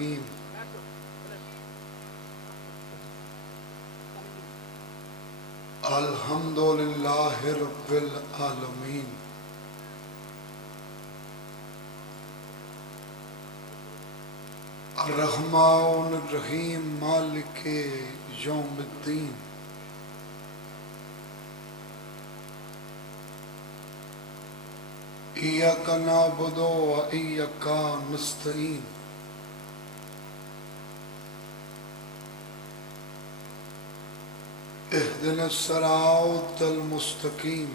الرحیم الحمدللہ رب العالمین الرحمن الرحیم مالک یوم الدین ایاک نعبد و ایاک نستعین اهدنا الصراط المستقیم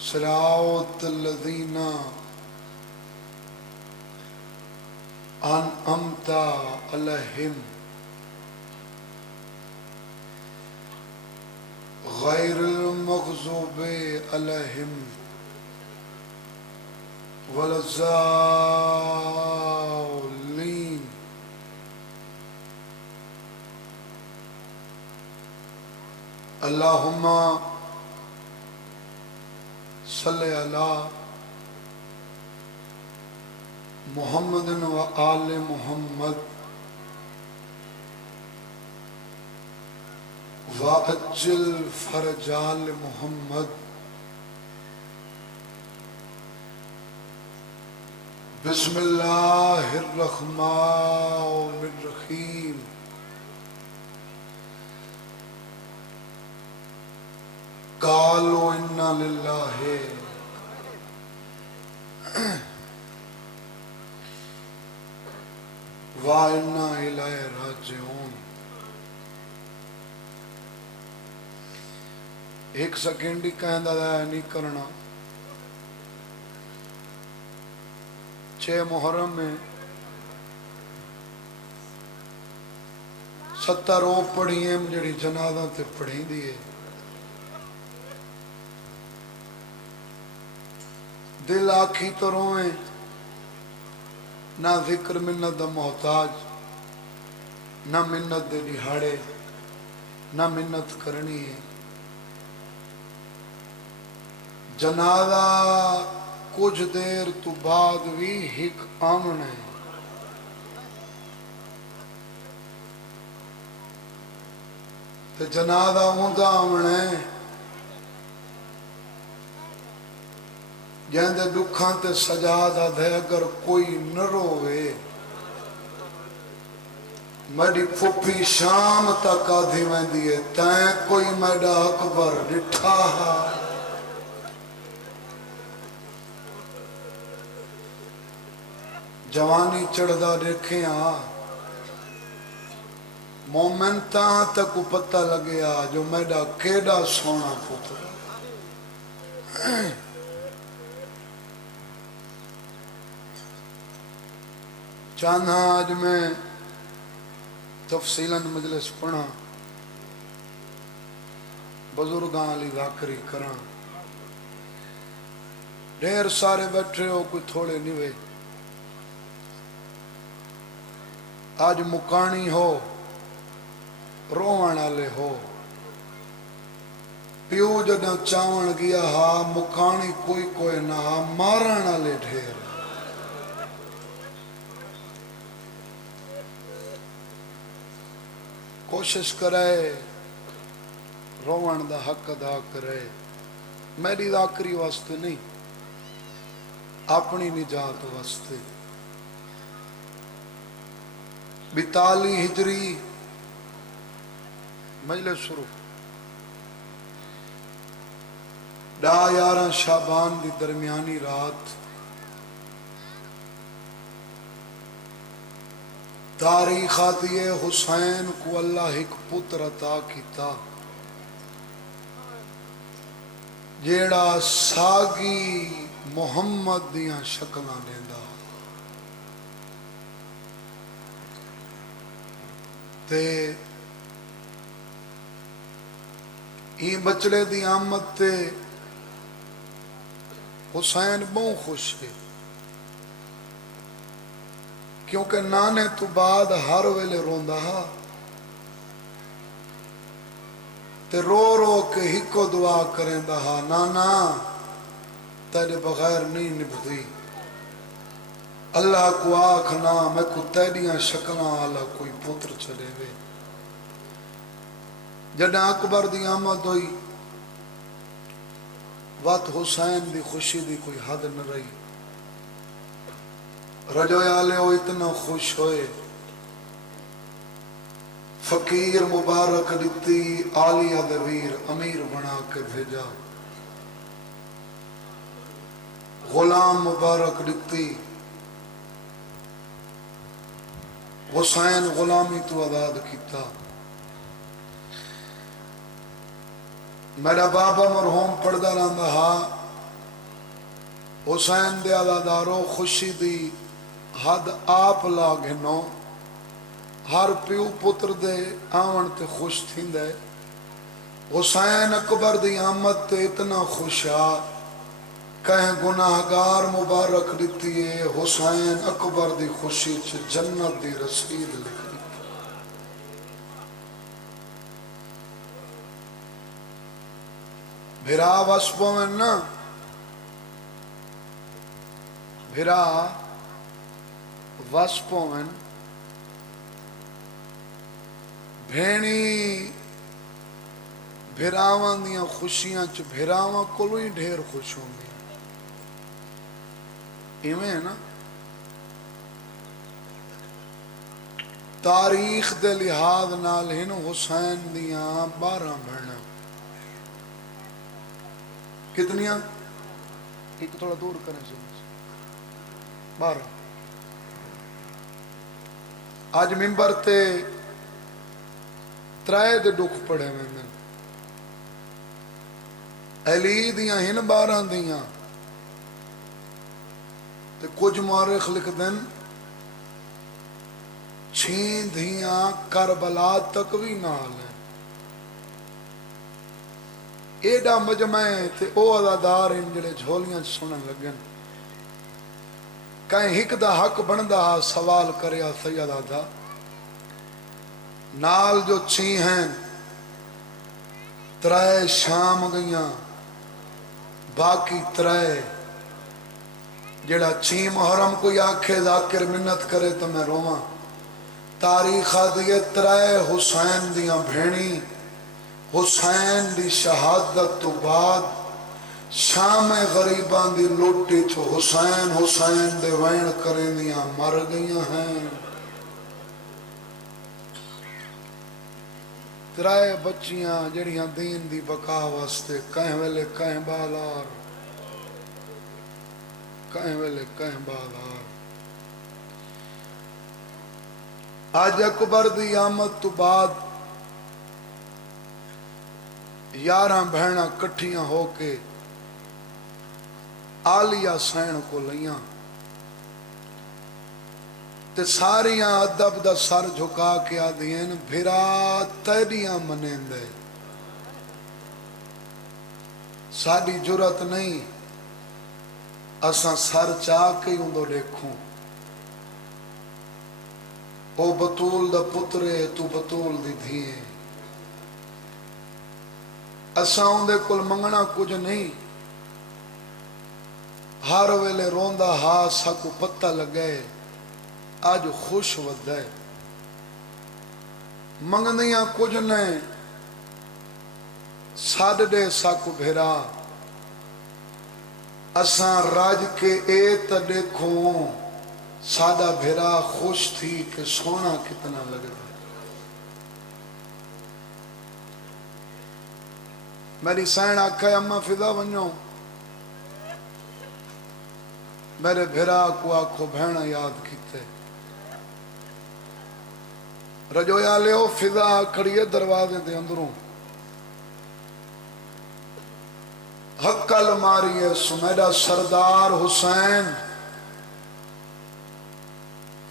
صراط الذین انعمت علیہم غیر المغضوب علیہم ولا الضالین اللہم صلی علی محمد و آل محمد وعجل فرجال محمد بسم اللہ الرحمن الرحیم قالوا انا للہ وَإِنَّا إِلَيْهِ رَاجِعُونَ۔ ایک سیکنڈ ہی کہندا نہیں کرنا 6 محرم میں 70 رو پڑھی ہیں جڑی جنازہ تے پڑھی دیئے دل آکھی تو روئیں نہ ذکر منت دا محتاج نہ منت دے دہاڑے نہ منت کرنی ہے جنازہ کچھ دیر تو بعد بھی ہک آمن ہے تے جنازہ ہوندا آمن ہے جہندے دکھاں تے سجادہ دے اگر کوئی نہ روے میری پھپھی شام تک آدھی میں دیئے تائیں کوئی میڈا اکبر ڈٹھا جوانی چڑھدا دیکھیں مومن تاں تک پتہ لگیا جو میڈا کیڑا سونا پتر چاندہ آج میں تفصیلاً مجلس پڑھا بزرگاں علی ذاکری کراں ڈھیر سارے بیٹھے ہو کوئی تھوڑے نیوے آج مکانی ہو روان آلے ہو پیو جدہ چاون گیا ہا مکانی کوئی نہ ہا ماران آلے ڈھیر کوشش کرے روان دا حق ادا کرے میری ذاکری واسطے نہیں اپنی نجات واسطے 42 ہجری مجلس شروع 11 شعبان دی درمیانی رات تاریخ آتی ہے حسین کو اللہ ایک پتر عطا کیتا جیڑا ساگی محمد دیاں شکلاں دیندا تے این بچڑے دی آمد تے حسین بہت خوش ہے کیونکہ نانے تو بعد ہر ویلے روندا ہا تے رو رو کے ہکو دعا کریں دا ہا نانا تیرے بغیر نہیں نبھدی اللہ کو آکھنا میں کو تیریاں شکلہ آلہ کوئی پتر چلے وے جڑا اکبر دی آمد ہوئی وقت حسین دی خوشی دی کوئی حد نہ رہی رجوع آلے ہو اتنا خوش ہوئے فقیر مبارک دیتی آلیہ دویر امیر بنا کے بھیجا غلام مبارک دیتی حسین غلامی تو آزاد کیتا میرا بابا مرحوم پڑھدا رہندا ہا حسین دے آزادارو خوشی دی حد آپ لا گھنو ہر پیو پتر دے آون تے خوش تھیندے حسین اکبر دی آمد تے اتنا خوش آ کہیں گناہگار مبارک دیتی ہے حسین اکبر دی خوشی چ جنت دی رسید لکھی بھرا وسپوں میں نا بھرا وسپوں میں بھینی بھراواں دیاں خوشیاں چ بھراواں کولوں ہی ڈھیر خوش ہوں گی ایویں ہے نا تاریخ دے لحاظ نال ہن حسین دیاں 12 بہناں کتنیاں ایک تھوڑا دور کریں چاہیے 12 آج ممبر تے ترائے دے دکھ پڑے میں علی دیاں ہن 12 دیاں تے کچھ مورخ لکھ دن 6 دھیاں کربلا تک بھی نال ہیں ایڈا مجمع تے او عزادار ان جڑے جھولیاں سنن لگن کہیں ہک دا حق بندا سوال کریا سیدہ دا نال جو 6 ہیں ترائے شام گئیاں باقی ترائے جڑا 6 محرم کوئی آکھے ذاکر منت کرے تو میں رواں تاریخ دیئے ترائے حسین دیاں بھینی حسین دی شہادت تو بعد شام غریبان دی لوٹی چھو حسین حسین دے وین کریں دیاں مر گئیاں ہیں ترائے بچیاں جڑیاں دین دی بقا واسطے کہیں ویلے کہیں بالار کہیں ویلے کہیں بالار آج اکبر دی آمد تو بعد 11 بہناں کٹھیاں ہو کے آلیہ سین کو لیاں تے ساریاں ادب دا سر جھکا کے آدھین بھرا تیریاں منیں دے ساڑی جرت نہیں اساں سر چاہ کے اندو دیکھوں او بطول دا پترے تو بطول دی دھیے اساں اندے کل منگنا کچھ نہیں ہر ویلے روندہ ہا ساکو پتہ لگے آج خوش ودے منگنیاں کچھ نہیں ساڑھ دے ساکو بھیرا اساں راج کے ایت دیکھوں سادہ بھیرا خوش تھی کہ سونا کتنا لگتا میری سین آکھا اماں فضا بنو میرے بھیرا کو آکھو بہنا یاد کیتے رجویا لے ہو فضا کھڑیے دروازے دے اندروں حقل ماری ہے سمیدہ سردار حسین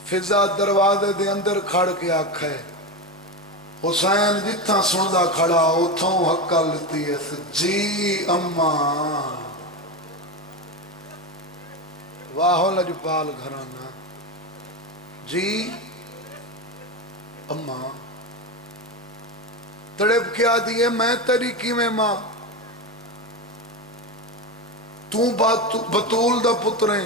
فضا دروازے دے اندر کھڑ کے آکھے حسین جتھا سندہ کھڑا اتھوں حقل لیتی ہے جی اماں واہو لجپال گھرانا جی اماں تڑپ کیا دیئے میں تیری کی میں ماں تو بطول دا پتریں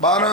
12।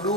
2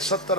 70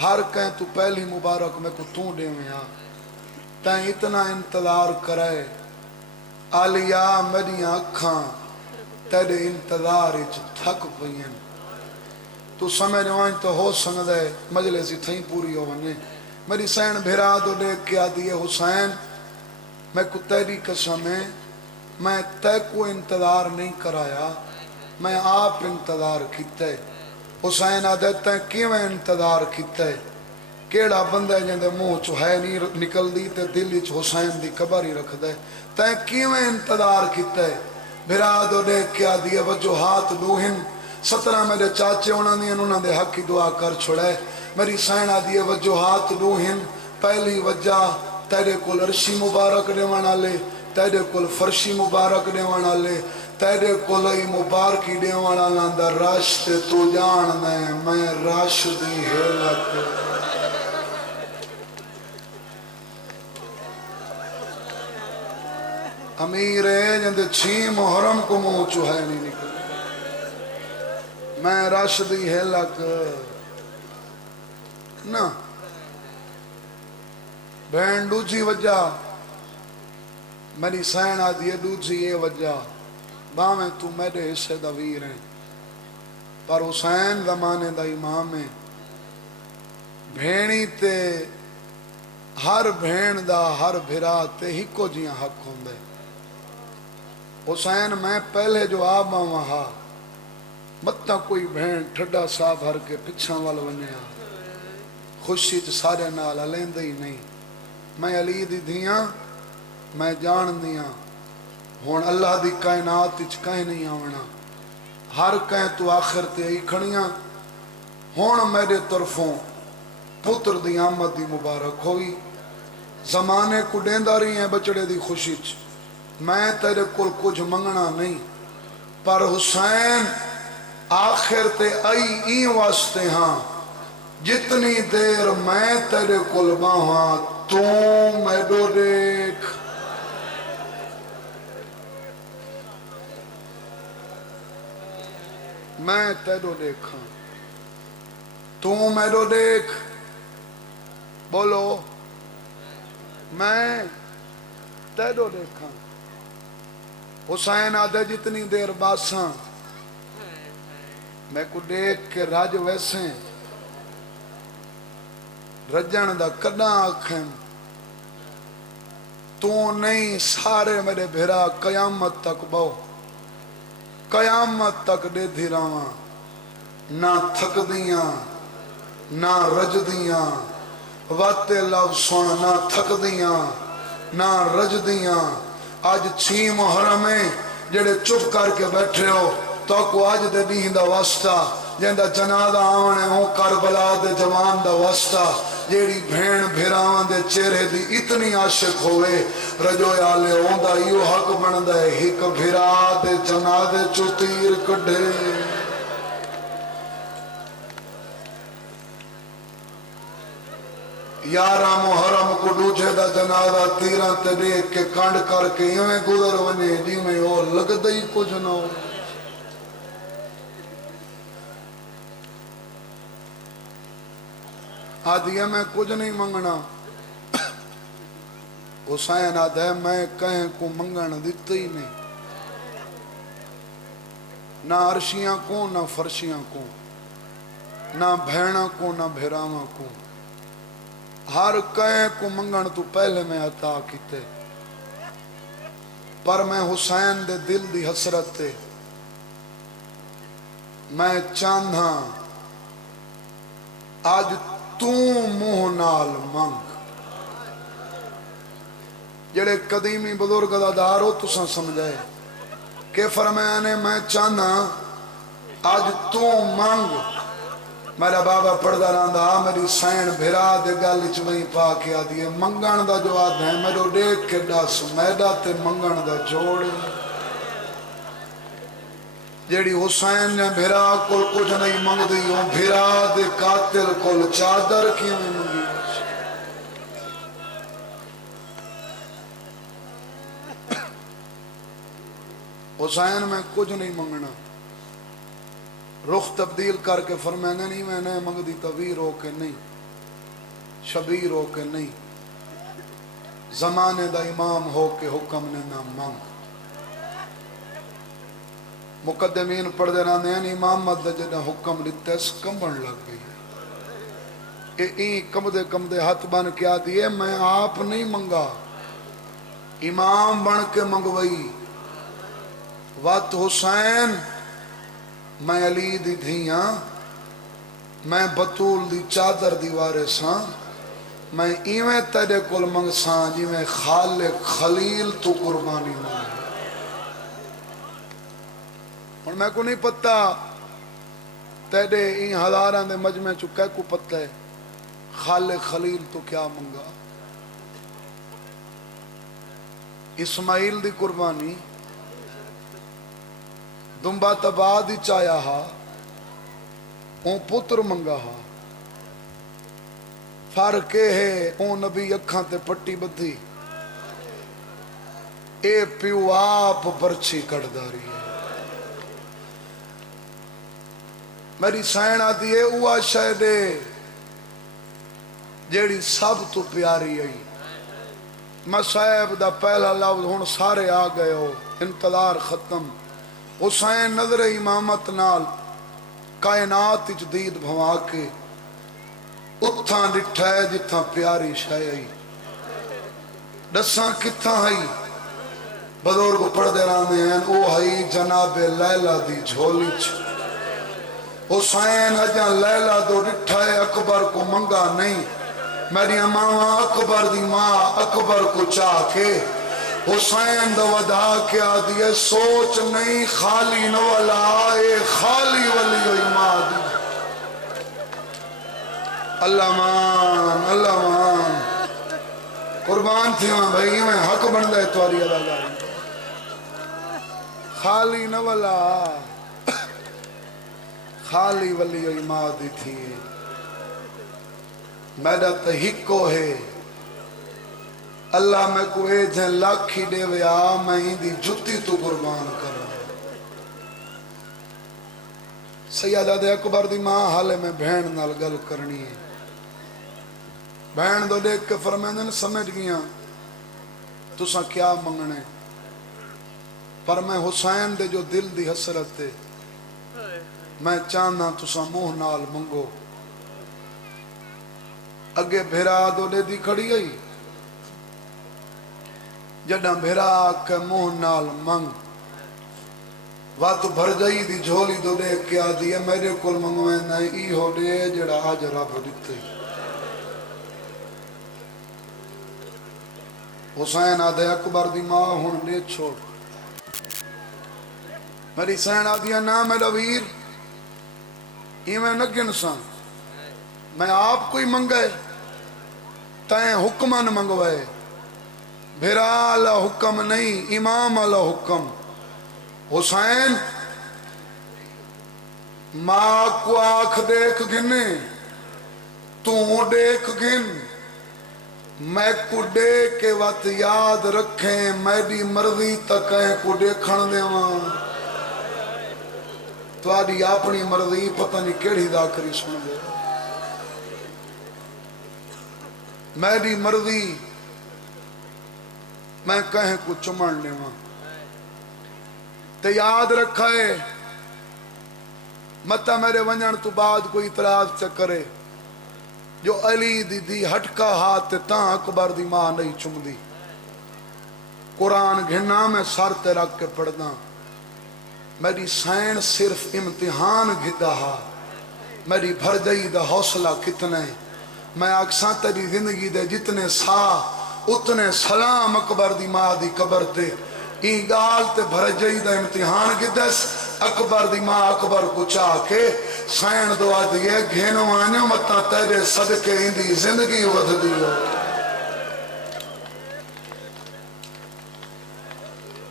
ہر کہیں تو پہلی مبارک میں کو توں دے میں آ تائیں اتنا انتظار کرائے آلیا میری اکھاں تیرے انتظار اچ تھک پئیں تو سمجھ وائیں تو ہو سکتا ہے مجلس تھیں پوری ہو ونے میری سین بھیرا تو دیکھ کے آدھی ہے حسین میں کو تیری قسم ہے میں تے کو انتظار نہیں کرایا میں آپ انتظار کیتا ہے حسین آدھے تے کیویں انتظار کیتا ہے کیڑا بندہ ہے جندے منہ چو ہے نہیں نکل دی تے دل وچ حسین دی قبر ہی رکھ دے تے کیویں انتظار کیتا ہے بھرا دو دیکھ کے آدھی ہے وجوہات دوہن 17 میرے چاچے انہوں نے حق کی دعا کر چھوڑے میری سین آدھی ہے وجوہات دوہن پہلی وجہ تیرے کول عرشی مبارک دیوانا لے تیرے کول فرشی مبارک دیوانا لے تیرے کول مبارکی دیوانا لاندا راشتے تو جان میں راش دی ہیلت امیر ہے جندے 6 محرم کو منہ چوہے نہیں نکل میں راش دی ہیلت نا بہن دوجی وجہ میری سین آدھی ہے دوجی یہ وجہ باویں تو میرے حصے دا ویر ہیں پر حسین زمانے دا امام ہے بھینی تے ہر بھین دا ہر بھرا تے ہی کو جیاں حق ہوں دے حسین میں پہلے جو آبا وہاں متا کوئی بھین ٹھڈا سا بھر کے پچھاں وال ونیا خوشی چ سارے نال لیندے ہی نہیں میں علی دی دیاں میں جان دیاں ہون اللہ دی کائنات اچ کہیں نہیں آونا ہر کہیں تو آخر تے ہی کھڑیاں ہون میرے طرفوں پتر دی آمد دی مبارک ہوئی زمانے کو دیندہ رہی ہیں بچڑے دی خوشی چ میں تیرے کل کچھ منگنا نہیں پر حسین آخر تے آئی واسطے ہاں جتنی دیر میں تیرے کل باہاں تو میڈو دیکھ میں تیرو دیکھاں تو میڈو دیکھ بولو میں تیرو دیکھاں حسین آدھے جتنی دیر باساں میں کو دیکھ کے راج ویسے رجن دا کڈاں آکھیں تو نہیں سارے میرے بھیرا قیامت تک بہو قیامت تک دے دھیراواں نہ تھک دیاں نہ رج دیاں واتے لو سن نہ تھک دیاں نہ رج دیاں آج 6 محرم ہیں جڑے چپ کر کے بیٹھے ہو تو کو آج دے دین دا واسطہ جندہ جنازہ آونے ہوں کربلا دے جوان دا واسطہ جیڑی بھین بھیراواں دے چہرے دی اتنی عاشق ہوئے رجو یالے ہوندہ یو حق بندہ ہے ہک بھیرا دے جنازے چو تیر کڈھے یارہ محرم کو دوجہ دا جنازہ تیرہ تے دیکھ کے کانڈ کر کے یویں گزر ونے جی میں اور لگ دئی کچھ نہ ہو آدھی ہے میں کچھ نہیں منگنا حسین آدھے میں کہیں کو منگن دیتے ہی نہیں نہ عرشیاں کو نہ فرشیاں کو نہ بھیڑاں کو نہ بھیراواں کو ہر کہیں کو منگن تو پہلے میں عطا کیتے پر میں حسین دے دل دی حسرت تے میں چاندھاں آج تو منہ نال منگ جڑے قدیمی بزرگ دا دارو تساں سمجھائے کہ فرمانے میں چاہنا آج تو منگ میرا بابا پڑھدا رہندا میری سین بھرا دے گل وچ وہی پا کے آدھی ہے منگن دا جو آدھ ہے میرو دیکھ کے دس میڈا تے منگن دا جوڑ جیڑی حسین نے بھرا کل کچھ نہیں منگ دی ہوں بھرا دے قاتل کل چادر کی میں منگی حسین میں کچھ نہیں منگنا رخ تبدیل کر کے فرمائیں نہیں میں نے منگ دی تویر ہو کے نہیں شبیر ہو کے نہیں، زمانے دا امام ہو کے حکم نے نہ منگ۔ مقدمین پڑھ دے رہے ہیں امامت دا جنہیں حکم لیتے اس کمبن لگ گئی، کم دے ہاتھ بن کیا دیئے میں آپ نہیں منگا، امام بن کے منگوئی۔ وقت حسین میں علی دی دھیاں، میں بطول دی چادر دیوارے ساں، میں ایویں تیرے کل منگ ساں جی میں خالق خلیل تو قربانی مانگ۔ اور میں کو نہیں پتا تیرے این ہزاراں دے مجمع چکے کو پتہ ہے خالق خلیل تو کیا منگا؟ اسماعیل دی قربانی دنبا تباد ہی چایا ہا، اون پتر منگا ہا، فرق ہے اون نبی اکھاں تے پٹی بدھی، اے پیو آپ پرچھی کڑداری ہے۔ میری سائن آتی ہے اوہ شہدے جیڑی سب تو پیاری ہے۔ میں صاحب دا پہلا لفظ ہون سارے آ گئے ہو، انتظار ختم۔ حسین نظر امامت نال کائنات جدید بھوا کے اتھاں ڈٹھا ہے جتھاں پیاری شاہ آئی، دساں کتھاں آئی؟ بزرگ پڑھ دے رانے ہیں او ہائی جناب لیلہ دی جھولی چھ۔ حسین اجاں لیلہ دو ڈٹھا ہے اکبر کو منگا نہیں، میری ماں اکبر دی ماں اکبر کو چاہ کے حسین دو ودا کیا دیئے سوچ نہیں خالی نولا آئے خالی ولی و اماد۔ اللہ مان قربان تھی میں بھائی میں حق بن دے تواری اللہ گاری خالی نولا خالی ولی و اماد تھی۔ میرا تحقو ہے اللہ میں کو اے جن لاکھی دے ویا میں ہی دی جتی تو قربان کروں۔ سیدہ دے اکبر دی ماں حالے میں بھین نال گل کرنی ہے، بھین دو دیکھ کے فرمائیں سمجھ گیا تُسا کیا منگنے، پر میں حسین دے جو دل دی حسرت ہے میں چاہنا تُسا موہ نال منگو۔ اگے بھیرا دو دے دی کھڑی گئی جڑا بھیرا کے موہ نال منگ وات بھر جائی دی جھولی دو دے کیا دیا میرے کل منگویں نہیں ای ہو دے جڑا آج رب دیتے۔ حسین آدھے اکبر دی ماں ہون دے چھوڑ، میری سین آدھیا نا میرا ویر ایمیں نگن ساں میں آپ کوئی منگئے تائیں حکمان منگوائے، بھیرا اللہ حکم نہیں امام اللہ حکم۔ حسین ماں کو آنکھ دیکھ گنے تو دیکھ گن، میں کو دیکھ کے وقت یاد رکھیں میری مرضی تکیں کو دیکھن دے وہاں تو آدھی اپنی مرضی پتہ نہیں کیڑی داکری سن دے، میری مرضی میں کہیں کو چمڑ لے وہاں تے یاد رکھا ہے مطا میرے ونجن تو بعد کوئی اعتراض چکرے جو علی دی دی ہٹکا ہاتھ تاں اکبر دی ماں نہیں چم دی۔ قرآن گھنا میں سر تے رکھ کے پڑھنا، میری سین صرف امتحان گھدا ہا، میری بھر جائی دا حوصلہ کتنے، میں اکساں تیری زندگی دے جتنے سا اتنے سلام اکبر دی ماں دی قبر تے این گال تے بھر جائی دا امتحان گھدس اکبر دی ماں اکبر کو چاہ کے سین دعا دیئے گھینو آنے مطا تیرے صدقے اندی زندگی ودھ دیو،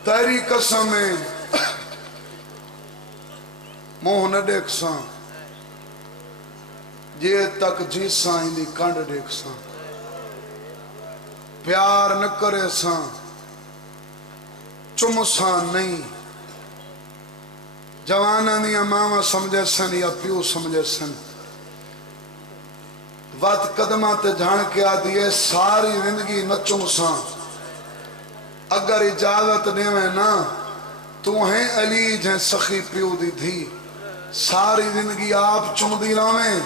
تیری قسمیں موہ نہ دیکھ ساں جے تک جیساں اندی کنڈ دیکھ ساں، پیار نہ کرے ساں چم ساں نہیں، جوانہ دیا ماما سمجھے سن یا پیو سمجھے سن، وات قدمہ تے جھان کے آدھی ہے ساری زندگی نچوں ساں اگر اجازت دیویں نا تو ہیں علی جہیں سخی پیو دی تھی ساری زندگی آپ چم دی لاویں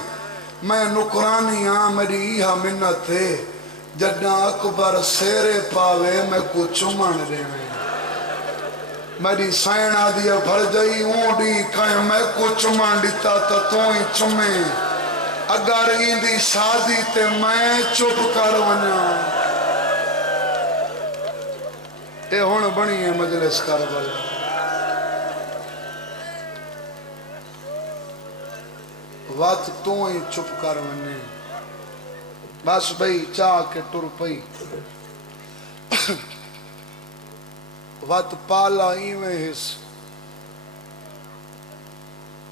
میں نکرانی ہاں میری ایہا منت ہے جڈا اکبر سیرے پاوے میں کو چمان دیویں میری سائن آدھیا بھر جائی اونڈی کہیں میں کو چمان دیتا تو ہی چمیں اگر ایندی شادی تے میں چپ کر ونیا اے ہون بنی ہے مجلس کربل وات تو ہی چپ کر ونیا بس بھئی چاہ کے ٹر پئی وات پالا ایویں حص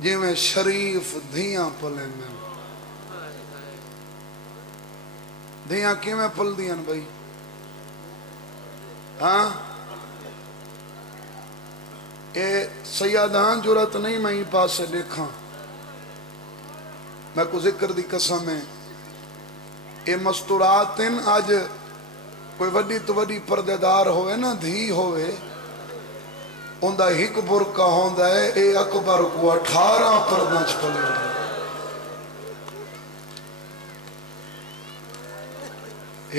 جیویں شریف دھیاں پلے میں دھیاں کیویں پل دیاں بھئی ہاں اے سیادان جرت نہیں میں ہی پاس سے دیکھاں میں کو ذکر دی قسم ہے اے مستوراتن آج کوئی وڈی تو وڈی پردیدار ہوئے نا دھی ہوئے اندہ ہک برکہ ہوندہ ہے اے اکبر کو 18 پردنچ پلے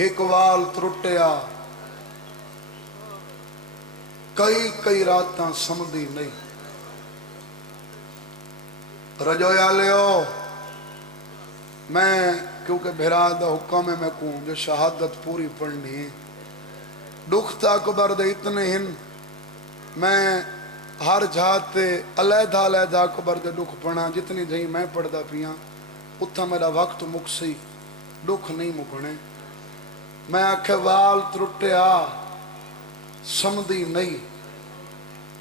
ایک وال ترٹیا کئی راتاں سمدھی نہیں رجویا لیو میں کیونکہ بھرادہ حکم ہے میں کہوں جو شہادت پوری پڑھنی ہے دکھتا اکبر دے اتنے ہن میں ہر جھاتے علیحدہ اکبر دے دکھ پڑھا جتنی جہیں میں پڑھدا پیاں اتھا میرا وقت مکسی دکھ نہیں مکنے میں آکھے وال ترٹیا سمدھی نہیں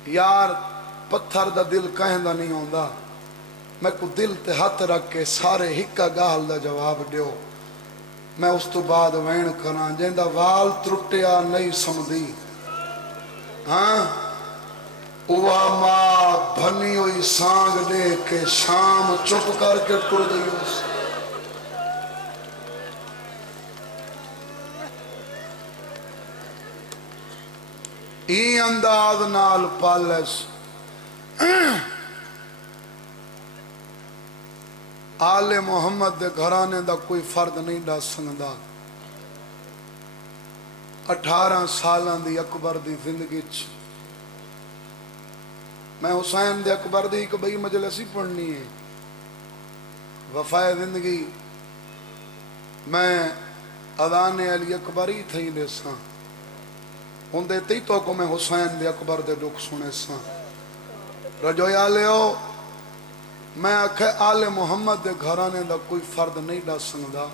یار پتھر دا دل کہیں دا نہیں ہوندہ میں کو دل تے ہاتھ رکھ کے سارے ہکا گاہل دا جواب دیو میں اس تو بعد وین کران جیندہ وال ترٹیا نہیں سمدھی ہاں اوہ ماں بھنی ہوئی سانگ دے کے شام چپ کر کے ٹر گئی اس ای انداز نال پالس آل محمد دے گھرانے دا کوئی فرد نہیں ڈا سنگدا 18 سالان دی اکبر دی زندگی چ میں حسین دے اکبر دی کہ بھئی مجلسی پڑھنی ہے وفائے زندگی میں اذان علی اکبری تھئی دے ساں ہوں دے تی تو کو میں حسین دے اکبر دے دکھ سنے ساں رجویا لیو میں آکھے آل محمد دے گھرانے دا کوئی فرد نہیں ڈا سنگدا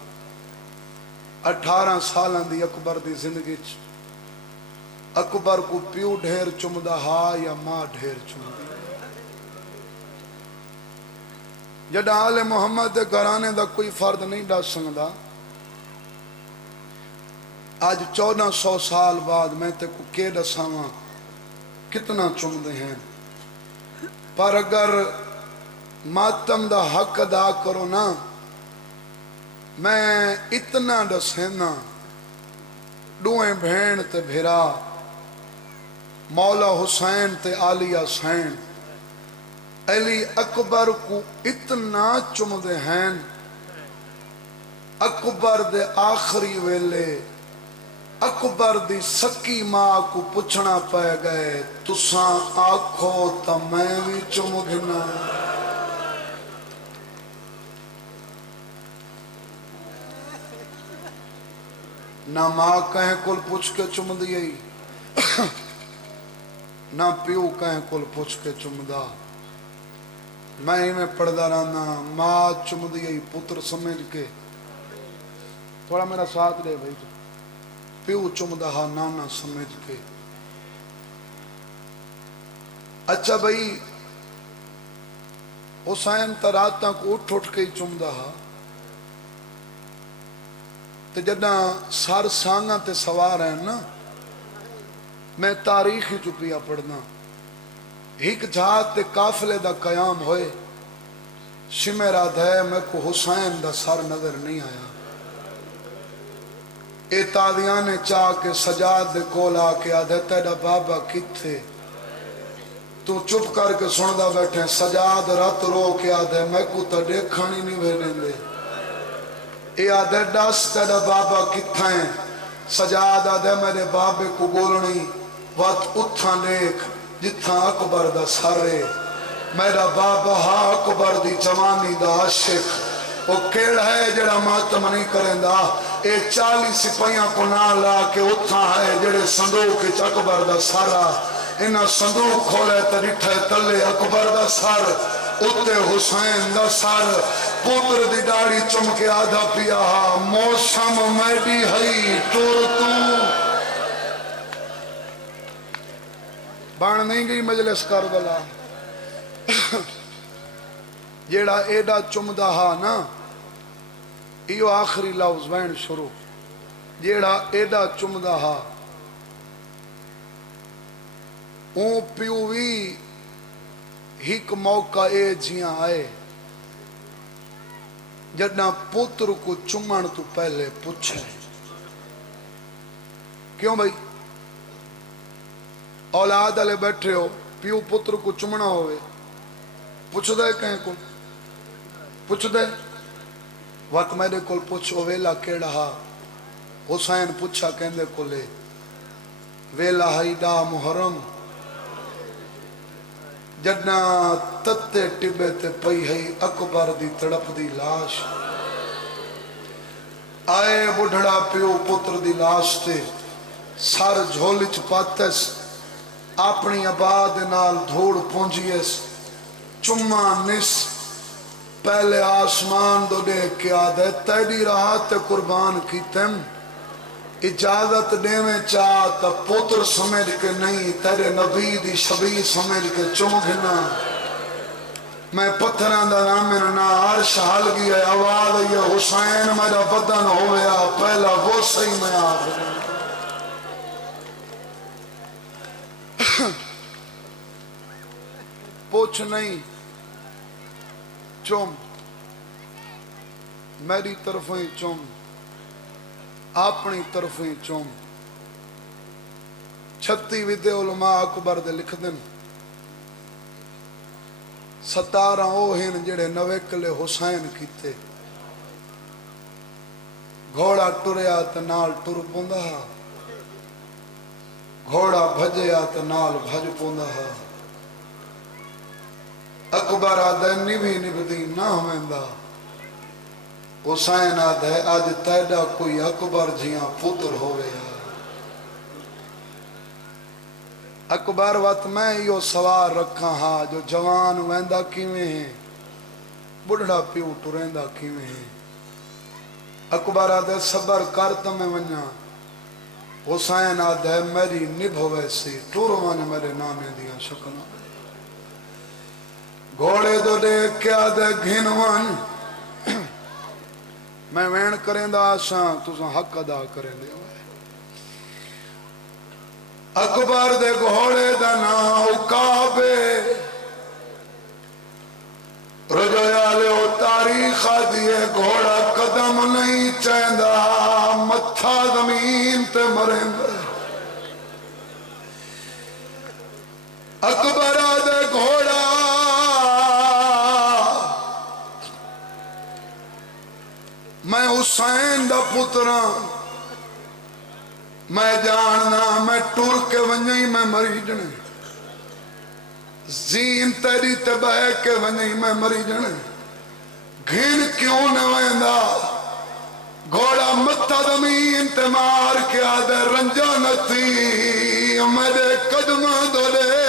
18 سالان دی اکبر دی زندگی چ اکبر کو پیو ڈھیر چمدہ ہا یا ماں ڈھیر چمدہ جڑا آل محمد دے گھرانے دا کوئی فرد نہیں ڈا سنگدا آج 1400 سال بعد میں تے کو کے دساواں کتنا چمدے ہیں پر اگر ماتم دا حق ادا کرو نا میں اتنا دسینا ڈوئیں بھین تے بھیرا مولا حسین تے عالیہ حسین علی اکبر کو اتنا چمدے ہیں اکبر دے آخری ویلے اکبر دی سکی ماں کو پچھنا پہ گئے تساں آکھو تا میں بھی چمگنا نہ ماں کہیں کل پوچھ کے چم دیئی نہ پیو کہیں کل پوچھ کے چم دا میں ہی میں پڑھدا رہنا ماں چم دیئی پتر سمجھ کے تھوڑا میرا ساتھ دے بھائی پیو چم دہا نانا سمجھ کے اچھا بھائی حسین تراتاں کو اٹھ کے چم دہا تے جدہ سار سانگاں تے سوار ہیں نا میں تاریخی چپیا پڑھنا ایک جہات تے قافلے دا قیام ہوئے شمرہ دھے میں کو حسین دا سر نظر نہیں آیا اے تادیاں نے چاہ کے سجاد دے کول آ کے آدھے تیرا بابا کتھے تو چپ کر کے سندا بیٹھے سجاد رات رو کے آدھے میں کو تا دیکھانی نہیں بھینے دے اے آدھے ڈس تیرا بابا کتھائیں سجاد آدھے میرے بابے کو گولنی وقت اتھاں دیکھ جتھاں اکبر دا سارے میرا بابا ہا اکبر دی جوانی دا عاشق وہ کیڑ ہے جڑا ماتم نہیں کریں دا اے 40 سپاہیاں کو نہ لا کے اتھاں ہے جڑے صندوق اچ اکبر دا سارا انہاں صندوق کھولے تریٹھے تلے اکبر دا سار اتے حسین دا سار پوتر دی داڑی چمکے آدھا پیا موسم میڈی ہئی ٹور تو بان نہیں گئی مجلس کربلا جیڑا ایڈا چمدہ ہا نا ایو آخری لفظ وین شروع جیڑا ایڈا چمدہ ہا اون پیوی ہک موقع اے جیاں آئے جڑنا پتر کو چمن تو پہلے پوچھے کیوں بھائی اولاد والے بیٹھے ہو پیو پتر کو چمنا ہوئے پوچھ دے کہیں کو پوچھ دے وقت میرے کول پوچھو ویلا کیڑا ہا حسین پوچھا کہندے کولے ویلا ہائی دا محرم جڑنا تتے ٹبے تے پئی ہے اکبر دی تڑپ دی لاش آئے بڑھڑا پیو پتر دی لاش تے سار جھولچ پاتس اپنی آباد نال دھوڑ پونجیس چمہ نس پہلے آسمان دو دیکھ کے آدھے تیری راحت قربان کی تم اجازت دیویں چاہتا پتر سمجھ کے نہیں تیرے نبی دی شبی سمجھ کے چمگھنا میں پتھران دا نامن نا عرش حل گیا آواز یہ حسین میرا بدن ہویا پہلا وہ صحیح میں آگا پوچھ نہیں چوم میری طرفیں چوم اپنی طرفیں چوم 36 ودے علماء اکبر دے لکھ دن 17 او ہن جڑے نویکلے حسین کیتے گھوڑا ٹریا تے نال ٹر پوندا گھوڑا بھجیا تے نال بھج پوندا اکبر آدھے نبی نبدی نہ ہوئندہ حسین آدھے آج تیڑا کوئی اکبر جیاں پتر ہوئے اکبر وقت میں یہ سوار رکھا ہاں جو جوان ویندہ کیویں ہیں بڑھڑا پیو ٹریندہ کیویں ہیں اکبر آدھے صبر کرتا میں ونیا حسین آدھے میری نبھ ویسی ٹورمان میرے نامے دیا شکنا گھوڑے دو دیکھ کے آدھے گھنوان میں وین کریں دا آسان تُساں حق ادا کریں دے اکبر دے گھوڑے دا ناو کعبے رجویا لے او تاریخ دیئے گھوڑا قدم نہیں چیندہ متھا زمین تے مریں دے اکبر دے گھوڑا میں حسین دا پتران میں جاننا میں ٹور کے ونجئی میں مری جنے زین تیری تبہ کے ونجئی میں مری جنے گھن کیوں نہ ویندہ گھوڑا متھا زمین تے مار کے آدھے رنجا نہ تھی میرے قدمہ دولے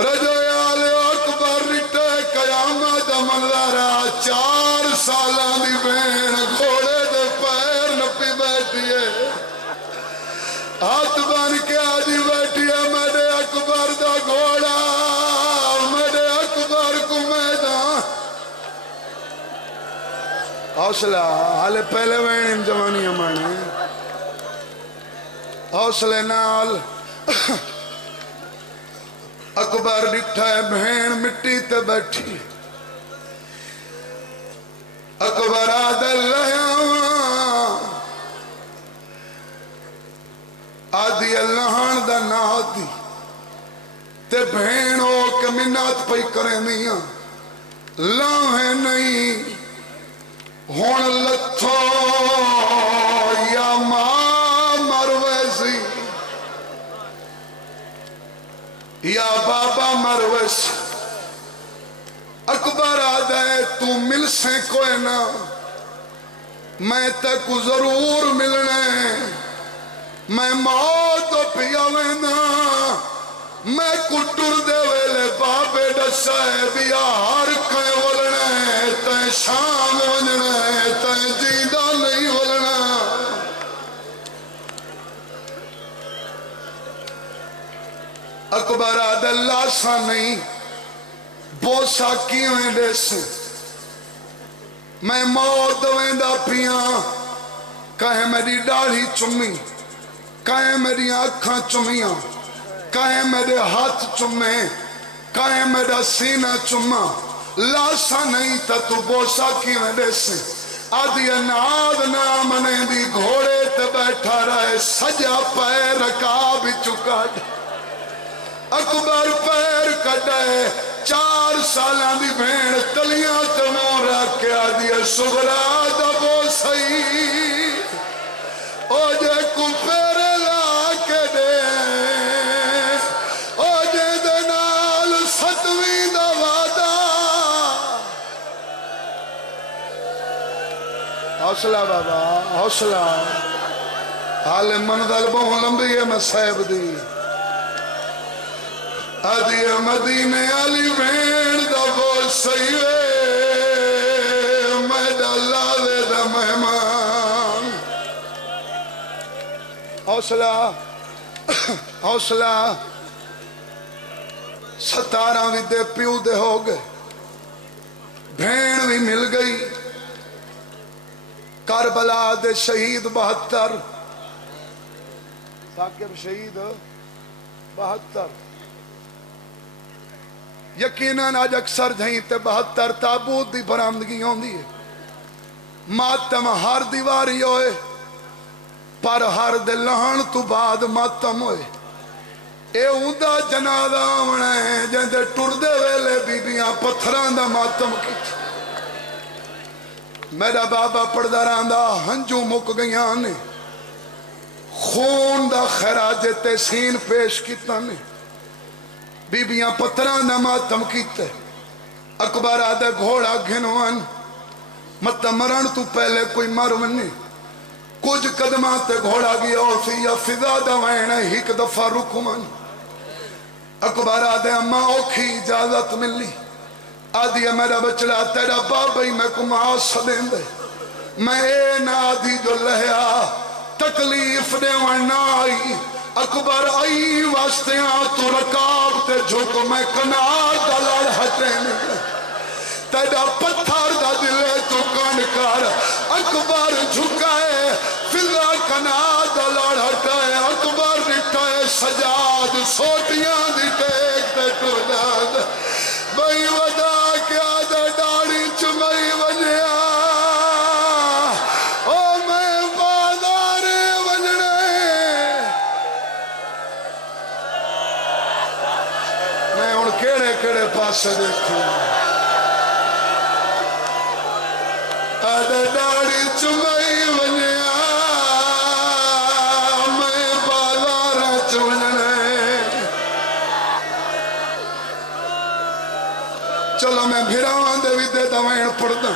رجویا لے اکبر رٹے قیامت منظرہ 4 سالان دی بین گھوڑے دے پیر نپی بیٹھی ہے ہاتھ بن کے آجی بیٹھی ہے میرے اکبر دا گھوڑا میرے اکبر کو میدان حوصلہ حالے پہلے وین جوانی ہمانے حوصلے نال اکبر ڈٹھا ہے بہن مٹی تے بیٹھی اکبر آدھے لہیاں بھین ہو کے منت پہ کریں دیاں لاویں نہیں ہون لتھو یا ماں مرویسی یا بابا مرویسی اکبر آدھے تو مل سے کوئی نہ میں تک ضرور ملنے میں موت پیا وینا میں کٹر دے ویلے بابے ڈسائے بیا ہر کئے ولنے تے شام ونجنے تے جیدہ نہیں ولنا اکبر آدھے لاسا نہیں بوسا کیویں دیس میں موت ویندہ پیاں کہے میری ڈاڑھی چمی کہے میری آنکھاں چمیاں کہے میرے ہاتھ چمیں کہے میرا سینہ چما لاسا نہیں تا تو بوسا کیویں دیس آدھی ناد نامنے دی گھوڑے تے بیٹھا رہے سجا پیر رکاب چکا اکبر پیر کٹائے 4 سالان دی بھین تلیاں تموں رکھ کے آدھی سغرا دبو سئی او جے کو پیر لا کے دے او جے دے نال ستویں دا وعدہ حوصلہ بابا حوصلہ حال منزل بہت لمبی ہے میں صاحب دی آدھی مدینے علی بین دا بول سیوے میں ڈالا دے دا مہمان حوصلہ حوصلہ 17 بھی دے پیو دے ہو گئے بھین بھی مل گئی کربلا دے شہید 72 ثاقب شہید 72 یقیناً آج اکثر جائیں تے 72 تابوت دی برآمدگی ہوندی ہے ماتم ہر دیواری ہوئے پر ہر دلہن تو بعد ماتم ہوئے اے اوندا جنازہ آونا ہے جندے ٹردے ویلے بیبیاں پتھران دا ماتم کی میرا بابا پڑھدا رہندا ہنجو مک گئیاں نے خون دا خراج تحسین پیش کیتا نے بیبیاں پتران دا ماتم کیتے اکبر آدھے گھوڑا گھنوان مت مرن تو پہلے کوئی مرونی کچھ قدمات تے گھوڑا گیا اور سی یا فضا دا وینے ہیک دفعہ رکمان اکبر آدھے اماں اوکھی اجازت ملی آدھی میرا بچڑا تیرا بابی میں کو معاص دیں دے میں اے نادی جو لہیا تکلیف دے ورنہ آئی اکبر آئی واسطے تو رکاب تے جھک میں کنار دا لڑ ہٹے نکلے تیرا پتھر دا دلے تو کن کر اکبر جھکائے فضا کنار دا لڑ ہٹائے اکبر رٹائے سجاد سوٹیاں دی ٹیک تے ٹرداد بھئی ودا کیا دا ڈاڑی چمئی ونیا کڑے پاسے دیکھوں آدھے ڈاڑی چمئی ونیا میں بازار چوننے چلو میں بھیراوان دے ویدے دوائن پڑھنا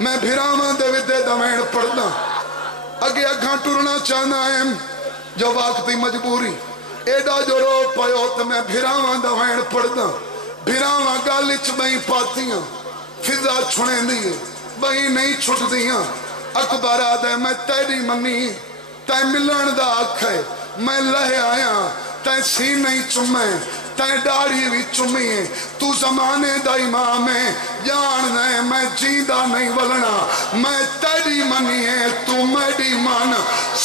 میں بھیراوان دے ویدے دوائن پڑھنا اگے اگھاں ٹرنا چاہنا ہے جو وقتی مجبوری ایڈا جو رو پایو تو میں بھیراوان دوائن پڑھنا بھیراوان گالچ بہیں پاتیاں فضا چھوڑیں دیئے بہیں نہیں چھٹ دیاں اکبر آدھے میں تیری منی تائیں ملن دا آکھے میں لہے آیا تائیں سین نہیں چمیں تائیں ڈاڑی بھی چمیں تو زمانے دا امام ہے جان دے میں جیندہ نہیں ولنا میں تیری منی ہے تو میری مان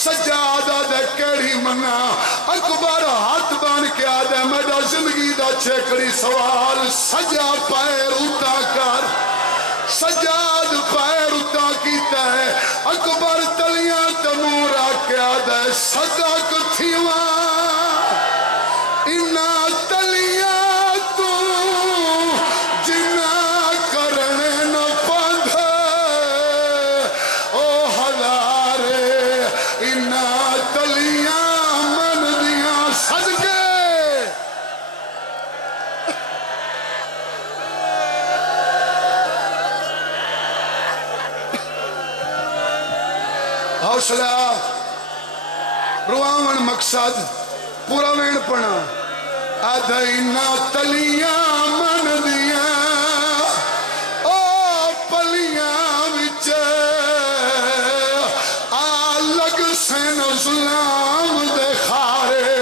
سجادہ دے کیڑی منا اکبر ہاتھ بان کے آدھے میرا زندگی دا چھکڑی سوال سجا پیر اٹھا کر سجاد پیر اٹھا کیتا ہے اکبر تلیاں تمورا کے آدھے صدق تھیواں انہا تلیاں حوصلہ رواون مقصد پورا وین پنا ادھینا تلیاں من دیاں او پلیاں وچ آلگ سین ظلام دے خارے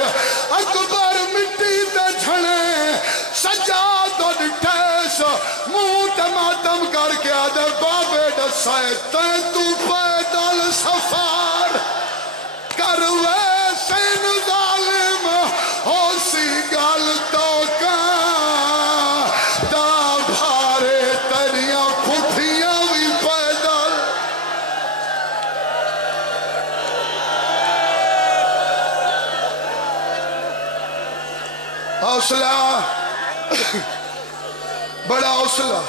اکبر مٹی دے جھنے سجاد ڈٹھیس منہ تے ماتم کر کے آدھے بابے ڈسائے تے تو پیدل سفار کروے سین ظالم ہو سی گل تو کان دا بھارے تریاں پھٹیاں بھی پیدل حوصلہ بڑا حوصلہ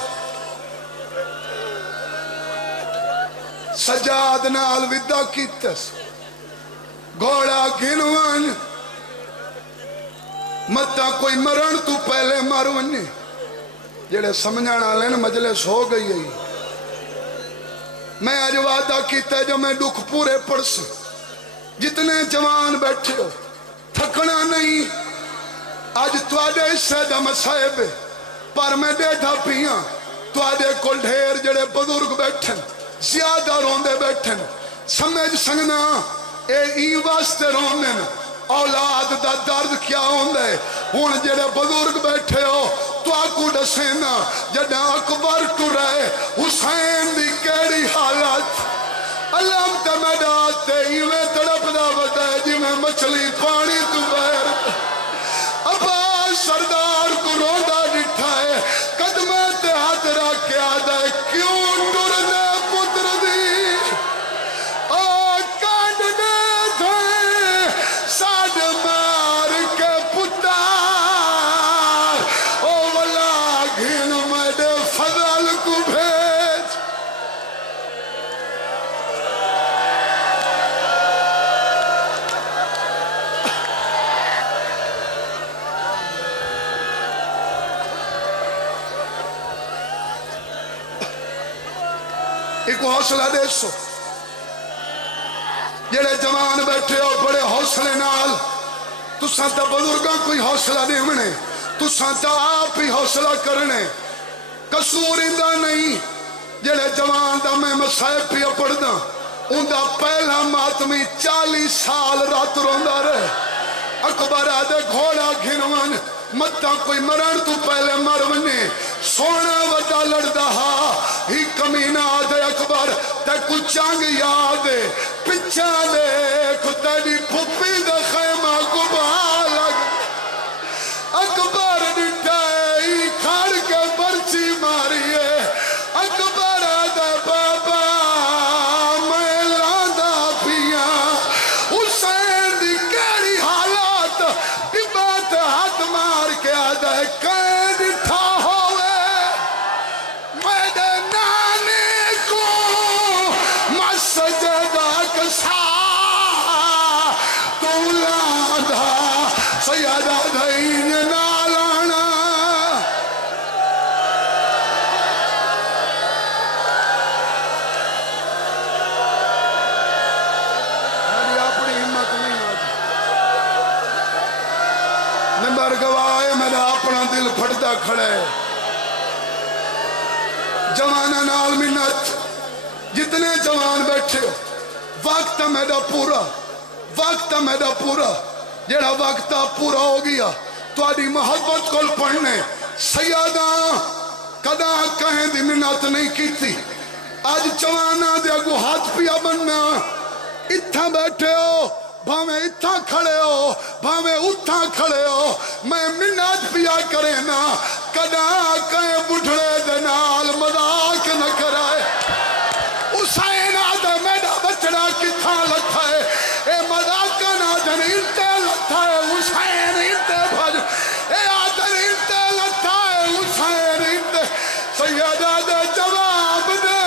سجاد نال ودا کیتس گھوڑا گھنوان متا کوئی مرن تو پہلے مارونی جڑے سمجھانا لین مجلس ہو گئی ہے میں آج وعدہ کیتا ہے جو میں دکھ پورے پڑس جتنے جوان بیٹھے ہو تھکنا نہیں آج توادے حصے دا مسائب پر میں دے تھا پیاں توادے کل ڈھیر جڑے بزرگ بیٹھن زیادہ روندے بیٹھن سمجھ سنگنا اے واسطے روندن اولاد دا درد کیا ہوندے ہون جڑے بزرگ بیٹھے ہو تو آکو ڈسینا جڑا اکبر ٹرے حسین دی کیڑی حالت علم تے میدان تے ایویں تڑپ دا بتائے جی میں مچھلی پانی تو بہر عباس سردار کو روندا ڈٹھا ہے قدمے تے ہاتھ رکھ کے آدھا ہے کیوں ٹر دے پتر دی کانڈ دے تھے ساڈ مار کے پتار او والا گھن میڈے فضل کو بھیج ایک حوصلہ دے سو جڑے جوان بیٹھے ہو بڑے حوصلے نال تساں تا بزرگاں کوئی حوصلہ نہیں منے تساں تا آپ ہی حوصلہ کرنے قصور اندہ نہیں جڑے جوان دا میں مسائب پیا پڑھ دا ان دا پہلا ماتمی 40 سال رات روندہ رہے اکبر آدھے گھوڑا گھنوان متا کوئی مرن تو پہلے مرونی سونا ودا لڑدا ہا ہی کمینہ آدھے اکبر تے کچھ چانگ یاد پچھا دیکھ تیری پھپی دے خیمہ کو بھالک اکبر ڈٹھائی کھاڑ کے برچی ماریے اکبر آدھے بابا میں لاندہ پیا حسین دی کیڑی حالات ڈبات ہاتھ مار کے آدھے کہیں ڈٹھا ہوئے میرے نانے کو مسجدہ کسا تو لاندہ سیادہ دھائین نالانا میری اپنی ہمت نہیں آتی نمبر گواہ میرا اپنا دل پھٹتا کھڑے جوانہ نال منت جتنے جوان بیٹھے وقت میرا پورا جڑا وقت پورا ہو گیا تو آدھی محبت کول پڑھنے سیادہ کدا کہیں دی منت نہیں کیتی آج جوانا دے اگو ہاتھ پیا بننا اتھا بیٹھے ہو بھاویں اتھا کھڑے ہو بھاویں اتھا کھڑے ہو میں منت پیا کرے نا کدا کہیں بڑھڑے دے نال مذاق نہ کرائے حسین آدھے میڈا بچڑا کتھا لکھا ہے اے مذاق نہ دن انتے لکھا ہے حسین انتے بھج اے آدھر انتے لکھا ہے حسین انتے سیدہ دے جواب دے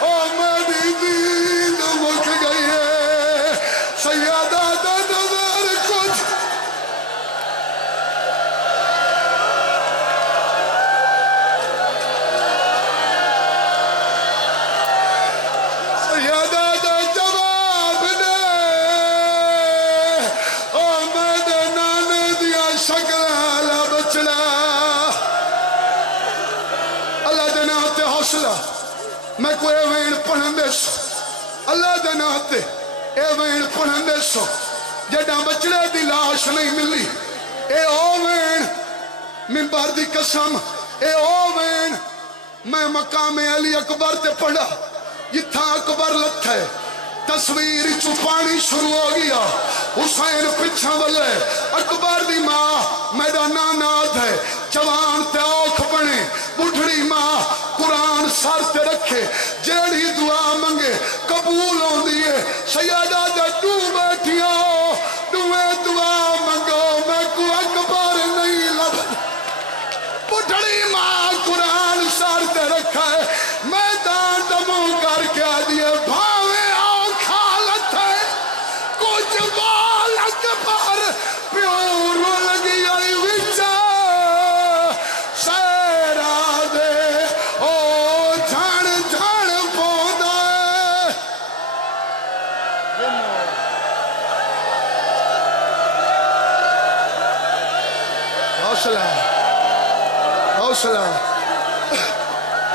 او میری دین مک گئی ہے سیدہ دے نظر کچھ کو اے وین پڑھن دے سو اللہ دے ناتے اے وین پڑھن دے سو جڑا بچڑے دی لاش نہیں ملی اے او وین منبر دی قسم اے او وین میں مقام علی اکبر تے پڑھا جتھا اکبر لتھا ہے تصویر چپانی شروع ہو گیا حسین پچھا والے اکبر دی ماں میرا ناناد ہے جوان تے اوکھ بنے بڑھڑی ماں قرآن سر تے رکھے جیڑی دعا منگے قبول ہوں دیئے سیادہ دے ڈو بیٹھیا ڈوے دعا منگو میں کو اکبر نہیں لب بڑھڑی ماں قرآن سر تے رکھا ہے میدان دمو کر کے آدھیے بھاوے پیور لگی آئی وچا سیرا دے او جھان جھان پوندا حوصلہ حوصلہ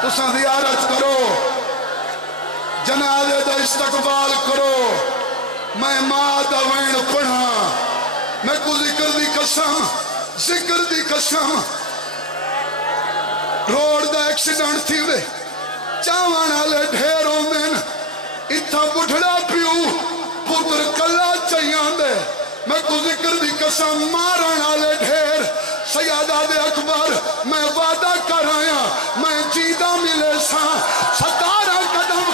تساں زیارت کرو جنازے دا استقبال کرو میں ماں دا وین پڑھا میں کو ذکر دی قسم روڈ دا ایکسیڈنٹ تھی وے چاوان آلے ڈھیر ہوندن اتھا بڑھڑا پیو پتر کلا چاہیاں دے میں کو ذکر دی قسم مارن آلے ڈھیر سیادہ دے اکبر میں وعدہ کر آیا میں جیدہ ملے سا 17 قدم